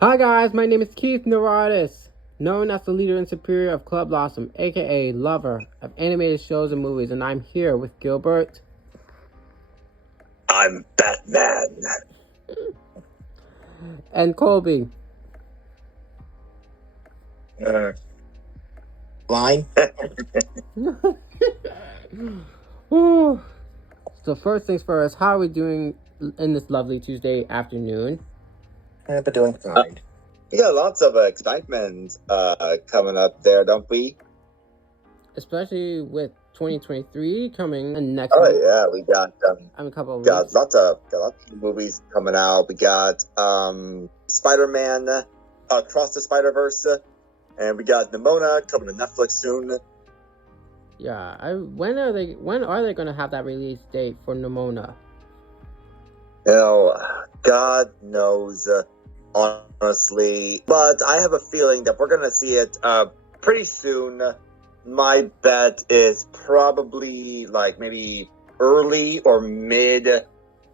Hi guys, my name is Keith Neurotis, known as the leader and superior of Club LASM, aka lover of animated shows and movies, and I'm here with Gilbert. I'm Batman. And Colby. Line? So first things first, how are we doing in this lovely Tuesday afternoon? I've been doing fine. We got lots of excitement coming up there, don't we? Especially with 2023 coming next week. Oh yeah, we got a couple of got weeks. lots of movies coming out. We got Spider-Man Across the Spider-Verse, and we got Nimona coming to Netflix soon. Yeah, when are they going to have that release date for Nimona? You know, God knows, honestly. But I have a feeling that we're going to see it pretty soon. My bet is probably like maybe early or mid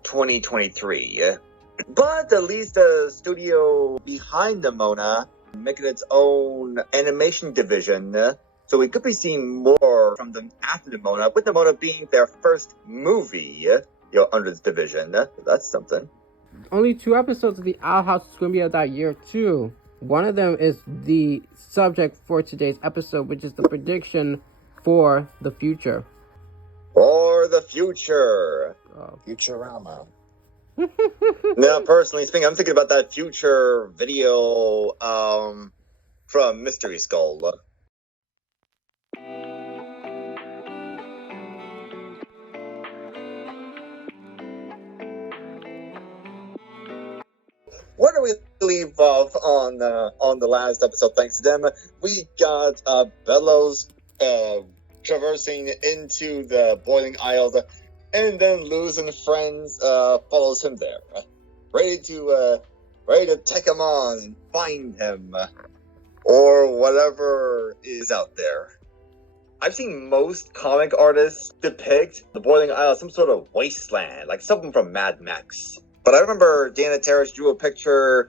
2023. But at least the studio behind Nimona making its own animation division. So we could be seeing more from them after Nimona, with Nimona being their first movie, under this division. That's something. Only 2 episodes of the Owl House is going to be out that year too. One of them is the subject for today's episode, which is the prediction for the future. For the future. Futurama. Now, personally speaking, I'm thinking about that future video from Mystery Skull. Where do we leave off on the last episode? Thanks to them, we got Bellows traversing into the Boiling Isles, and then losing friends follows him there, ready to take him on and find him, or whatever is out there. I've seen most comic artists depict the Boiling Isle as some sort of wasteland, like something from Mad Max. But I remember Dana Terrace drew a picture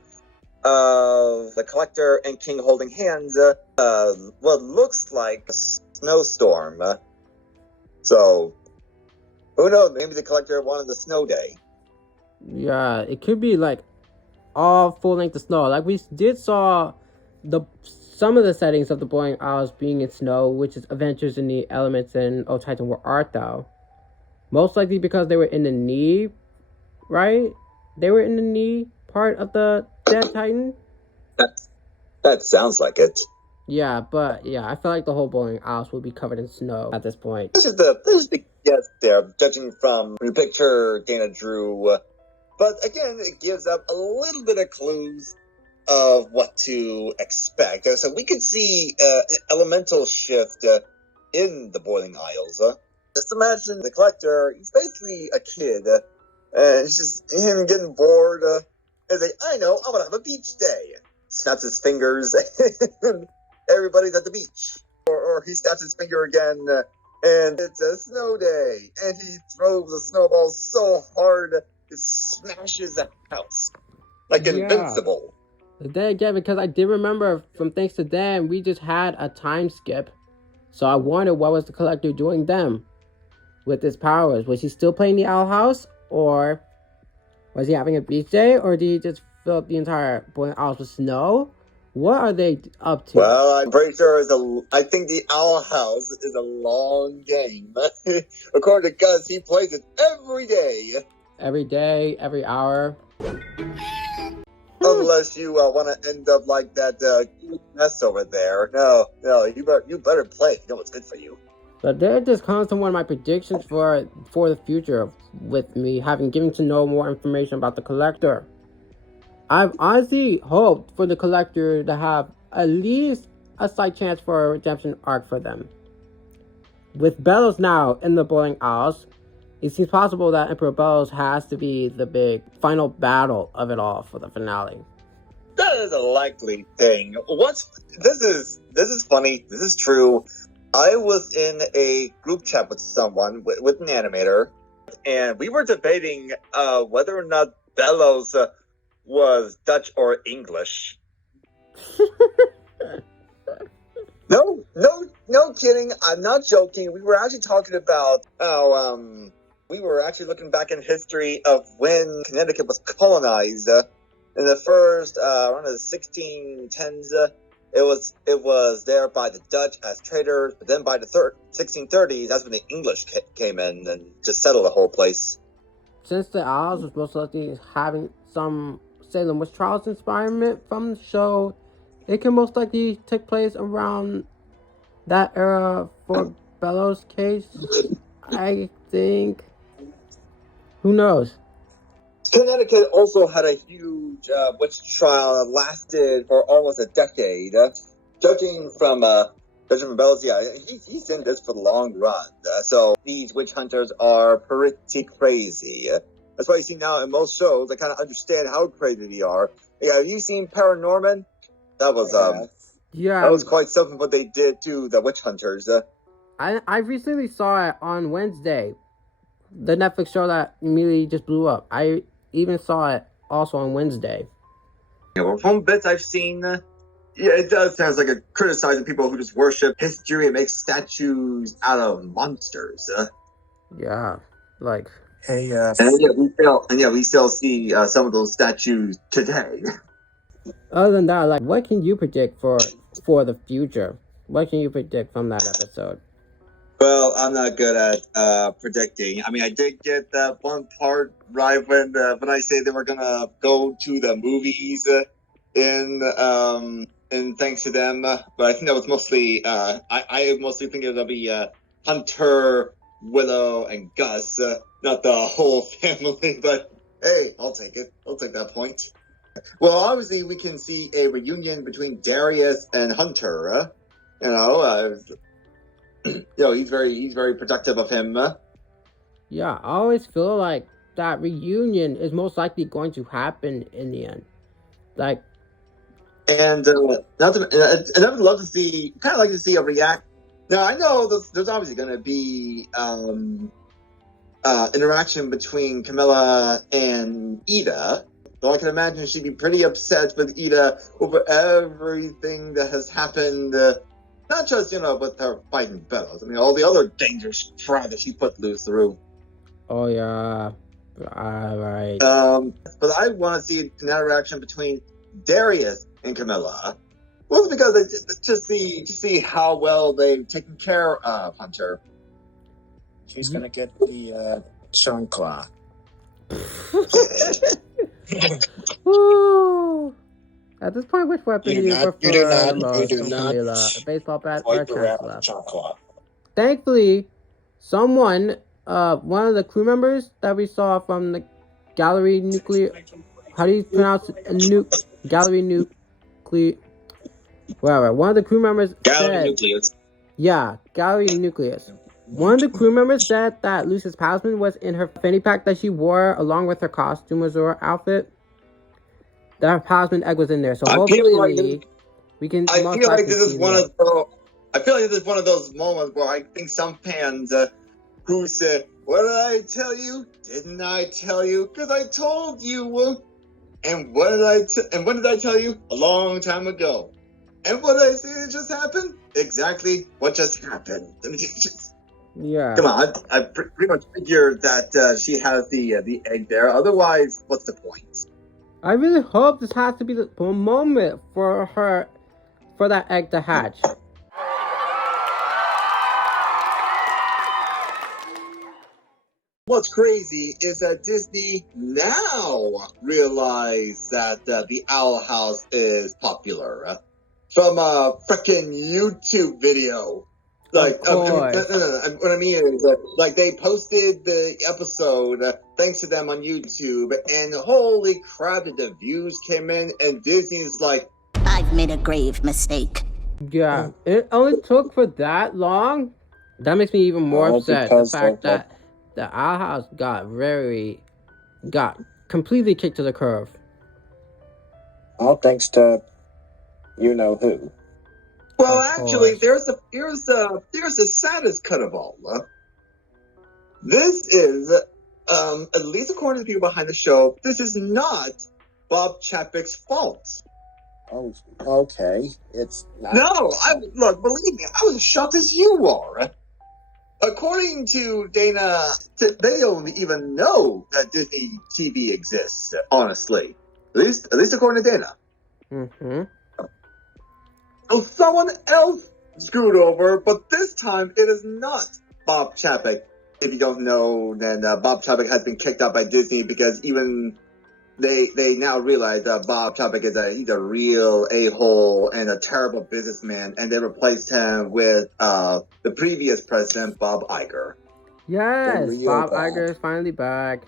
of the Collector and King holding hands, what looks like a snowstorm. So, who knows? Maybe the Collector wanted a snow day. Yeah, it could be like all full length of snow. Like we did saw some of the settings of the Boiling Isles being in snow, which is Adventures in the Elements and Oh Titan, Where Art Thou? Most likely because they were in the knee, right? They were in the knee part of the Dead Titan. That sounds like it. Yeah, but yeah, I feel like the whole Boiling Isles will be covered in snow at this point. This is the guess there, judging from the picture Dana drew. But again, it gives up a little bit of clues of what to expect. So we could see an elemental shift in the Boiling Isles. Just imagine the Collector, he's basically a kid. And it's just him getting bored. He's like, I know, I'm gonna have a beach day. Snaps his fingers, and everybody's at the beach. Or he snaps his finger again, and it's a snow day. And he throws a snowball so hard, it smashes a house. Like invincible. Then again, because I did remember from Thanks to Dan, we just had a time skip. So I wondered what was the Collector doing then with his powers. Was he still playing the Owl House? Or was he having a beach day? Or did he just fill up the entire Boiling Isles with snow? What are they up to? Well, I'm pretty sure I think the Owl House is a long game. According to Gus, he plays it every day. Every day, every hour. Unless you want to end up like that mess over there. No, you better play. You know what's good for you. But they're just constant one of my predictions for the future, with me having given to know more information about the Collector. I've honestly hoped for the Collector to have at least a slight chance for a redemption arc for them. With Bellows now in the Boiling Isles, it seems possible that Emperor Bellows has to be the big final battle of it all for the finale. That is a likely thing. This is funny. This is true. I was in a group chat with someone, with an animator, and we were debating whether or not Bellows was Dutch or English. No kidding. I'm not joking. We were actually talking about how we were actually looking back in history of when Connecticut was colonized. In the first around the 1610s, it was there by the Dutch as traders, but then by the 1630s, that's when the English came in and just settled the whole place. Since the Isles was most likely having some Salem witch trials inspiration from the show, it can most likely take place around that era for Bellows' case. I think. Who knows? Connecticut also had a huge witch trial that lasted for almost a decade. Judging from Bellows, yeah, he's in this for the long run. So these witch hunters are pretty crazy. That's why you see now in most shows, I kind of understand how crazy they are. Yeah, have you seen Paranorman? That was that was quite something what they did to the witch hunters. I recently saw it on Wednesday, the Netflix show that immediately just blew up. I even saw it also on Wednesday. Yeah, well, from bits I've seen, yeah, it does sound like a criticizing people who just worship history and make statues out of monsters. Yeah, like. Hey, we still see some of those statues today. Other than that, like, what can you predict for the future? What can you predict from that episode? Well, I'm not good at predicting. I mean, I did get that one part right when I say they were gonna go to the movies in thanks to them. But I think that was mostly I mostly think it'll be Hunter, Willow, and Gus, not the whole family. But hey, I'll take it. I'll take that point. Well, obviously, we can see a reunion between Darius and Hunter. He's very protective of him. Yeah, I always feel like that reunion is most likely going to happen in the end. Like, and I would love to see, kind of like to see a react. Now I know there's obviously going to be interaction between Camilla and Ida. So I can imagine she'd be pretty upset with Ida over everything that has happened. Not just, with her fighting Bellows. I mean, all the other dangerous crap that she put loose through. Oh, yeah. Right. But I want to see an interaction between Darius and Camilla. Well, because just see how well they've taken care of Hunter. She's going to get the chancla. Woo! At this point, which weapon do you prefer the most do from not Camilla? A baseball bat or a chancla? Chancla. Thankfully, someone, one of the crew members that we saw from the Gallery Nuclear... How do you pronounce it? Gallery Nuclear... Whatever. One of the crew members Gallery Nucleus. Yeah, Gallery Nucleus. One of the crew members said that Lucy's talisman was in her fanny pack that she wore along with her costume Azure outfit. That talisman egg was in there, so hopefully we can. I feel like this is one of those moments where I think some fans who said, "What did I tell you? Didn't I tell you? Because I told you." And what did I tell you? A long time ago. And what did I say that just happened? Exactly what just happened. Yeah. Come on, I pretty much figured that she has the egg there. Otherwise, what's the point? I really hope this has to be the moment for that egg to hatch. What's crazy is that Disney now realized that the Owl House is popular from a freaking YouTube video. Like, what I mean is, like, they posted the episode thanks to them on YouTube, and holy crap, the views came in, and Disney's like, I've made a grave mistake. Yeah, it only took for that long. That makes me even more upset. The fact that the Owl House got completely kicked to the curb. All thanks to you know who. Well, actually, here's the saddest cut of all. This is, at least according to the people behind the show, this is not Bob Chapek's fault. Oh, okay. It's not. No, look, believe me, I was as shocked as you are. According to Dana, they don't even know that Disney TV exists, honestly. At least according to Dana. Mm-hmm. So someone else screwed over, but this time it is not Bob Chapek. If you don't know, then Bob Chapek has been kicked out by Disney because even they now realize that Bob Chapek he's a real a-hole and a terrible businessman, and they replaced him with the previous president, Bob Iger. Yes, Bob Iger is finally back.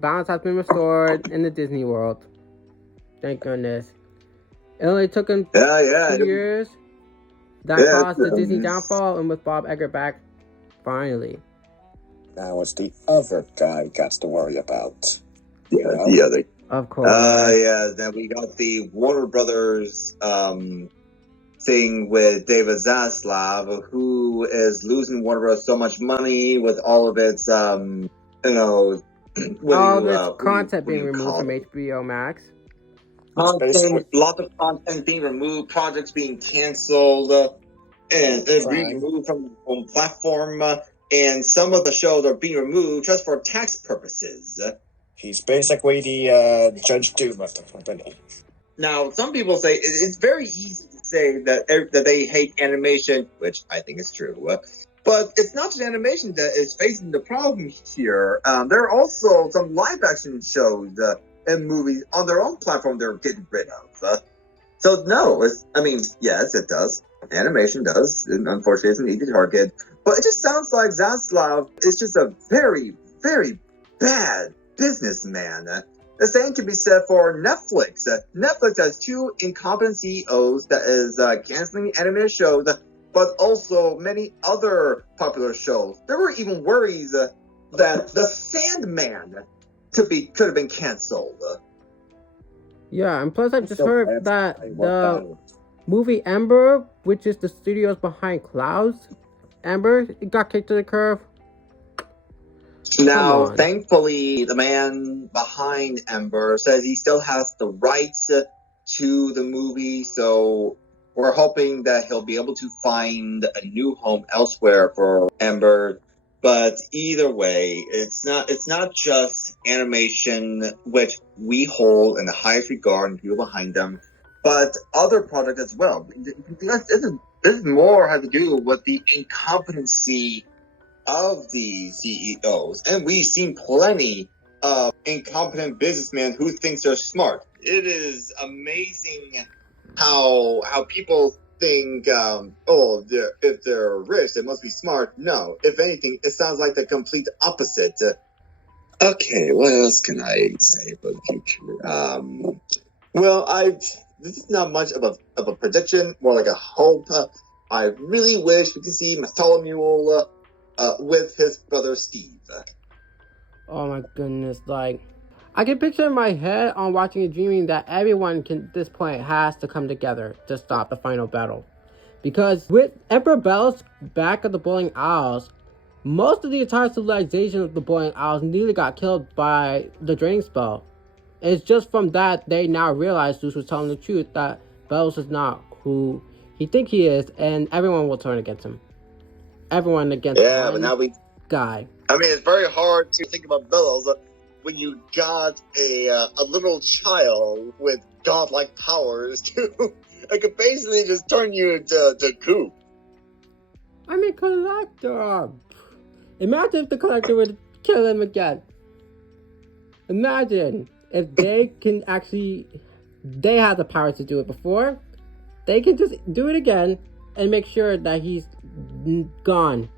Balance has been restored in the Disney world. Thank goodness. It only took him 2 years. That caused the Disney downfall, and with Bob Iger back, finally. Now it's the other guy got to worry about. Yeah, the other. Of course. Then we got the Warner Brothers thing with David Zaslav, who is losing Warner Bros. So much money with all of its, all of its content being removed from HBO Max. Lots of content being removed, projects being canceled, and being removed from platform, and some of the shows are being removed just for tax purposes. He's basically the Judge Doom of the company. Now, some people say it's very easy to say that they hate animation, which I think is true. But it's not just animation that is facing the problem here. There are also some live-action shows and movies on their own platform they're getting rid of. So no, yes, it does. Animation does. And unfortunately, it's an easy target. But it just sounds like Zaslav is just a very, very bad businessman. The same can be said for Netflix. Netflix has 2 incompetent CEOs that is canceling animated shows, but also many other popular shows. There were even worries that The Sandman could have been canceled. Yeah, and plus I just heard that the movie Ember, which is the studios behind Clouds, it got kicked to the curb. Now, thankfully, the man behind Ember says he still has the rights to the movie, so we're hoping that he'll be able to find a new home elsewhere for Ember. But either way, it's not just animation, which we hold in the highest regard and people behind them, but other projects as well. This more has to do with the incompetency of the CEOs, and we've seen plenty of incompetent businessmen who think they're smart. It is amazing how people think, if they're rich, they must be smart. No, if anything, it sounds like the complete opposite. Okay, what else can I say for the future? This is not much of a prediction, more like a hope. I really wish we could see Bartholomew with his brother Steve. Oh my goodness, I can picture in my head on watching and dreaming that everyone at this point has to come together to stop the final battle. Because with Emperor Bells back at the Bowling Isles, most of the entire civilization of the Bowling Isles nearly got killed by the draining spell. It's just from that they now realize Zeus was telling the truth, that Bells is not who he thinks he is, and everyone will turn against him. Everyone against but now guy. It's very hard to think about Bellows when you got a little child with godlike powers to I could basically just turn you into goop. Collector. Imagine if the Collector would kill him again. Imagine if they can they have the power to do it before. They can just do it again and make sure that he's gone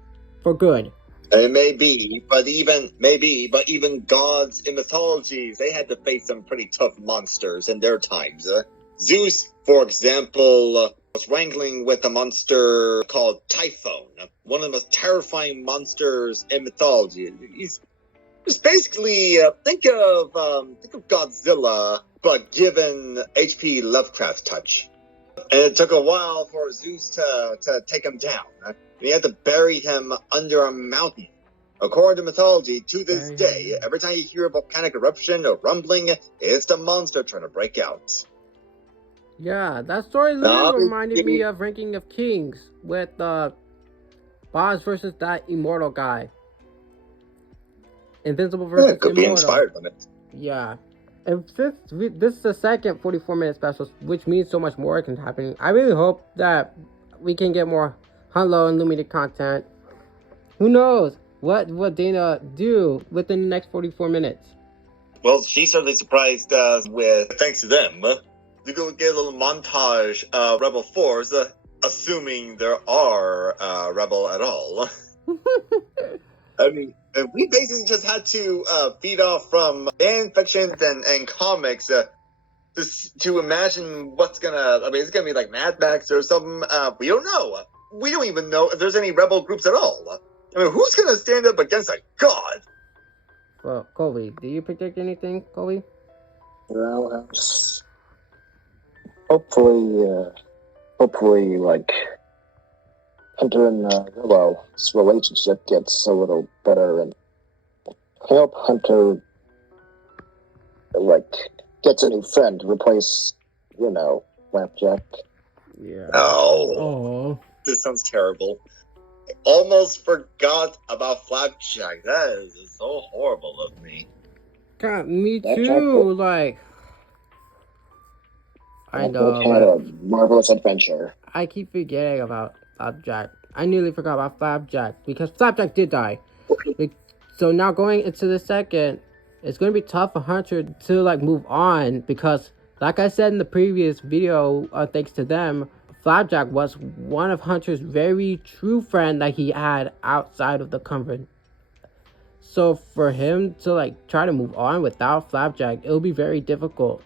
for good. It may be, but even gods in mythologies, they had to face some pretty tough monsters in their times. Zeus, for example, was wrangling with a monster called Typhon, one of the most terrifying monsters in mythology. He's basically think of Godzilla, but given H.P. Lovecraft's touch. And it took a while for Zeus to take him down. He had to bury him under a mountain. According to mythology, to this day, every time you hear a volcanic eruption or rumbling, it's the monster trying to break out. Yeah, that story literally reminded me of Ranking of Kings with Boss versus that immortal guy. Invincible versus could Immortal. Be inspired from it. Yeah. And this is the second 44-minute special, which means so much more can happen. I really hope that we can get more Hello Unlimited content. Who knows what will Dana do within the next 44 minutes? Well, she certainly surprised us with, thanks to them, you could get a little montage of Rebel Force, assuming there are Rebel at all. I mean, we basically just had to feed off from fan fictions and comics to imagine what's gonna. I mean, it's gonna be like Mad Max or something. We don't know. We don't even know if there's any rebel groups at all. I mean, who's gonna stand up against a god? Well, Colby, do you predict anything, Colby? Well, hopefully, like, Hunter and Willow's relationship gets a little better, and I hope Hunter, like, gets a new friend to replace, Flapjack. Yeah. Oh. This sounds terrible. Almost forgot about Flapjack. That is so horrible of me. God, me too. Like, I know. Had a marvelous adventure. I keep forgetting about Flapjack. I nearly forgot about Flapjack because Flapjack did die. So now going into the second, it's going to be tough for Hunter to like move on because, like I said in the previous video, thanks to them, Flapjack was one of Hunter's very true friend that he had outside of the convent. So for him to like try to move on without Flapjack, it'll be very difficult.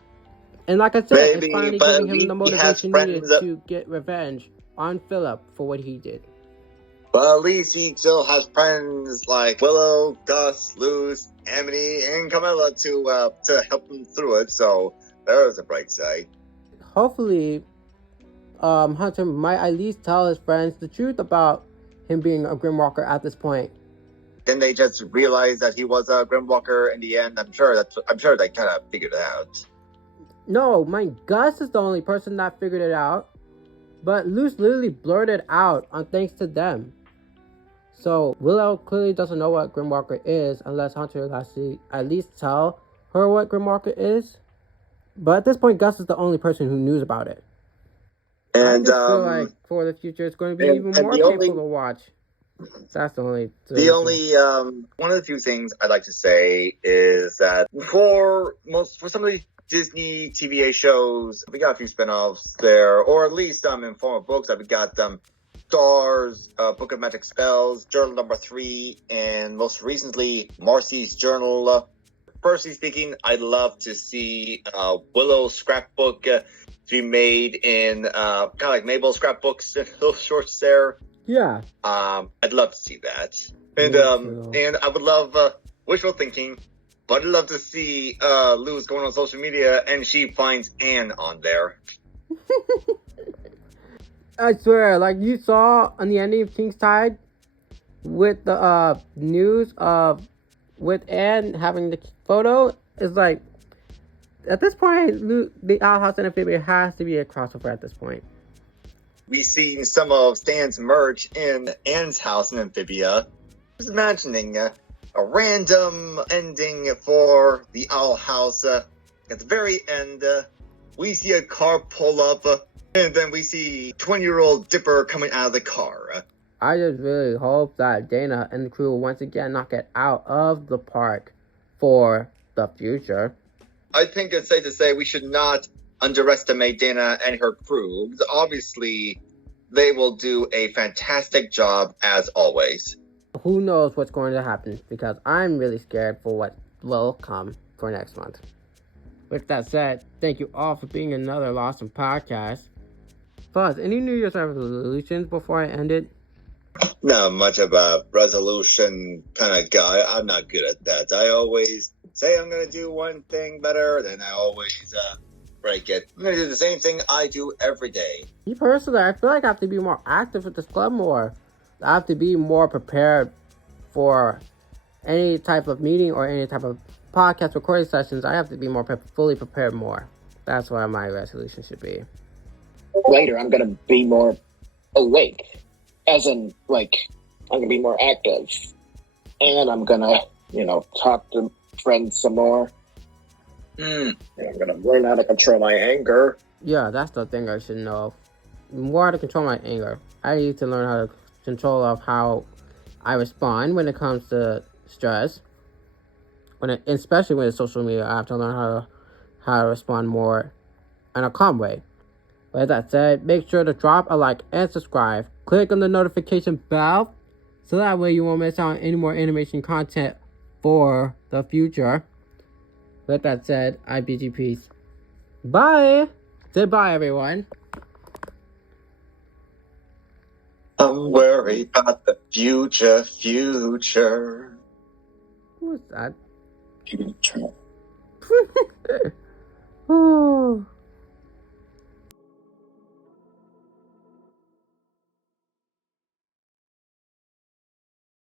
And like I said, it's finally giving him the motivation needed to get revenge on Philip for what he did. But at least he still has friends like Willow, Gus, Luz, Amity, and Camilla to help him through it. So there is a bright side. Hopefully, Hunter might at least tell his friends the truth about him being a Grimwalker at this point. Then they just realized that he was a Grimwalker in the end. I'm sure they kind of figured it out. No, Gus is the only person that figured it out. But Luz literally blurted out on thanks to them. So Willow clearly doesn't know what Grimwalker is unless Hunter has to at least tell her what Grimwalker is. But at this point, Gus is the only person who knew about it. And I just feel like for the future, it's going to be even more painful to watch. That's the only. One of the few things I'd like to say is that for some of the Disney TVA shows, we got a few spinoffs there, or at least in form of books. We got Stars, Book of Magic Spells, Journal Number 3, and most recently, Marcy's Journal. Personally speaking, I'd love to see Willow's scrapbook to be made in kind of like Mabel's scrapbooks and those shorts there. Yeah. I'd love to see that. And I would love wishful thinking, but I'd love to see Luz going on social media and she finds Anne on there. I swear, like you saw on the ending of King's Tide with the news of with Anne having the photo, it's like at this point the Owl House and Amphibia has to be a crossover at this point. We've seen some of Stan's merch in Anne's house in Amphibia. Just imagining a random ending for the Owl House. At the very end, we see a car pull up, and then we see 20-year-old Dipper coming out of the car. I just really hope that Dana and the crew will once again knock it out of the park for the future. I think it's safe to say we should not underestimate Dana and her crew. Obviously, they will do a fantastic job as always. Who knows what's going to happen, because I'm really scared for what will come for next month. With that said, thank you all for being another LASM podcast. Plus, any New Year's resolutions before I end it? Not much of a resolution kind of guy. I'm not good at that. I always say I'm going to do one thing better, then I always break it. I'm going to do the same thing I do every day. Me personally, I feel like I have to be more active with this club more. I have to be more prepared for any type of meeting or any type of podcast recording sessions, I have to be more fully prepared more. That's what my resolution should be. Later, I'm gonna be more awake, as in, like, I'm gonna be more active, and I'm gonna, talk to friends some more. And I'm gonna learn how to control my anger. Yeah, that's the thing I should know. More how to control my anger. I need to learn how to control of how I respond when it comes to stress. Especially when it's social media, I have to learn how to respond more in a calm way. With that said, make sure to drop a like and subscribe. Click on the notification bell so that way you won't miss out on any more animation content for the future. With that said, I bid you peace. Bye! Say bye, everyone. I'm worried about the future. Who's that? Future.